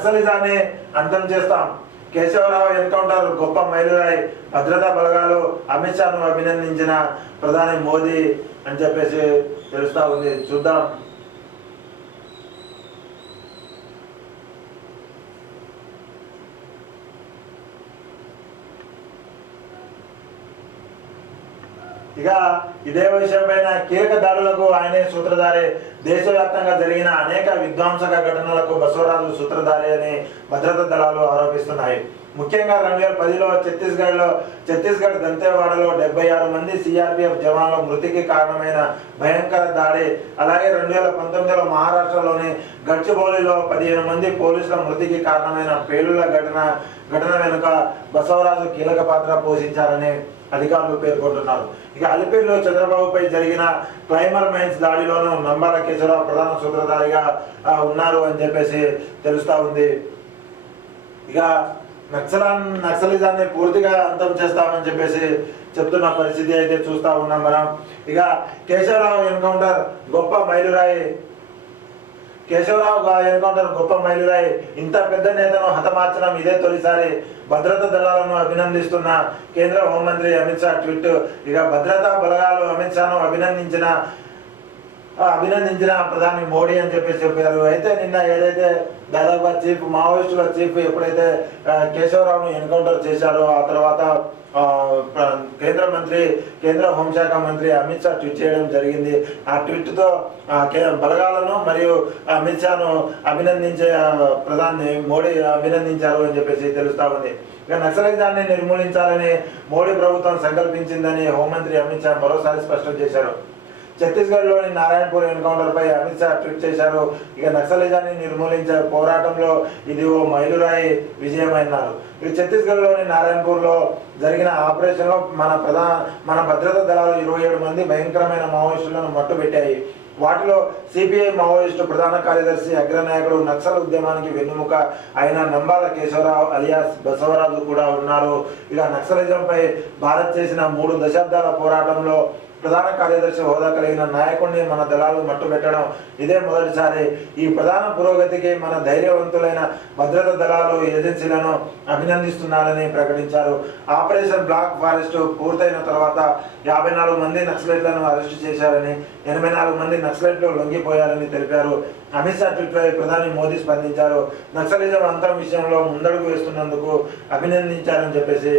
నక్సలిజాన్ని అంతం చేస్తాం. కేశవరావు ఎన్కౌంటర్ గొప్ప మైలురాయి, భద్రతా బలగాలు అమిత్ షాను అభినందించిన ప్రధాని మోదీ అని చెప్పేసి తెలుస్తా ఉంది. చూద్దాం. ఇక ఇదే విషయంపైన కీలక దాడులకు ఆయనే సూత్రధారి. దేశవ్యాప్తంగా జరిగిన అనేక విధ్వంసక ఘటనలకు బసవరాజు సూత్రధారి అని భద్రతా దళాలు ఆరోపిస్తున్నాయి. ముఖ్యంగా 2010లో ఛత్తీస్గఢ్ దంతేవాడలో 76 మంది సిఆర్పిఎఫ్ జవాన్ల మృతికి కారణమైన భయంకర దాడి, అలాగే 2019లో మహారాష్ట్రలోని గడ్చిబౌలిలో 15 మంది పోలీసుల మృతికి కారణమైన పేలుళ్ల ఘటన వెనుక బసవరాజు కీలక పాత్ర పోషించారని అధికారులు పేర్కొంటున్నారు. ఇక అలిపిరిలో చంద్రబాబుపై జరిగిన క్లైమర్ మైన్స్ దాడిలోనూ నంబాల కేశవరావు ప్రధాన సూత్రధారిగా ఉన్నారు అని చెప్పేసి తెలుస్తా ఉంది. ఇక నక్సలిజాన్ని పూర్తిగా అంతం చేస్తామని చెప్పేసి చెప్తున్న పరిస్థితి అయితే చూస్తూ ఉన్నాం మనం. ఇక కేశవరావు ఎన్కౌంటర్ గొప్ప మైలురాయి. ఇంత పెద్ద నేతను హతమార్చడం ఇదే తొలిసారి. భద్రతా దళాలను అభినందిస్తున్న కేంద్ర హోంమంత్రి అమిత్ షా ట్వీట్. ఇక భద్రతా బలగాలు అమిత్ షాను అభినందించిన ప్రధాని మోడీ అని చెప్పేసి చెప్పారు. అయితే నిన్న ఏదైతే దాదాపు మావోయిస్టుల చీఫ్ ఎప్పుడైతే కేశవరావును ఎన్కౌంటర్ చేశారో ఆ తర్వాత కేంద్ర హోంశాఖ మంత్రి అమిత్ షా ట్వీట్ చేయడం జరిగింది. ఆ ట్వీట్తో బలగాలను మరియు అమిత్ షాను అభినందించే ప్రధాని మోడీ అభినందించారు అని చెప్పేసి తెలుస్తా ఉంది. ఇక నక్సలిజాన్ని నిర్మూలించాలని మోడీ ప్రభుత్వం సంకల్పించిందని హోంమంత్రి అమిత్ షా మరోసారి స్పష్టం చేశారు. ఛత్తీస్గఢ్లోని నారాయణపూర్ ఎన్కౌంటర్ పై అమిత్ షా ట్వీట్ చేశారు. ఇక నక్సలిజాన్ని నిర్మూలించే పోరాటంలో ఇది ఓ మైలురాయి విజయమన్నారు. ఇక ఛత్తీస్గఢ్లోని నారాయణపూర్లో జరిగిన ఆపరేషన్లో మన భద్రతా దళాలు 27 మంది భయంకరమైన మావోయిస్టులను మట్టుబెట్టాయి. వాటిలో సిపిఐ మావోయిస్టు ప్రధాన కార్యదర్శి, అగ్రనాయకుడు, నక్సల్ ఉద్యమానికి వెన్నుముక అయిన నంబాల కేశవరావు అలియాస్ బసవరాజు కూడా ఉన్నారు. ఇక నక్సలిజంపై భారత్ చేసిన 3 దశాబ్దాల పోరాటంలో ప్రధాన కార్యదర్శి హోదా కలిగిన నాయకుడిని మన దళాలు మట్టుబెట్టడం ఇదే మొదటిసారి. ఈ ప్రధాన పురోగతికి మన ధైర్యవంతులైన భద్రతా దళాలు ఏజెన్సీలను అభినందిస్తున్నారని ప్రకటించారు. ఆపరేషన్ బ్లాక్ ఫారెస్ట్ పూర్తయిన తర్వాత 54 మంది నక్సలైట్లను అరెస్టు చేశారని, 84 మంది నక్సలైట్లు లొంగిపోయారని తెలిపారు. అమిత్ షా ట్వీట్పై ప్రధాని మోదీ స్పందించారు. నక్సలిజం అంతం విషయంలో ముందడుగు వేస్తున్నందుకు అభినందించారని చెప్పేసి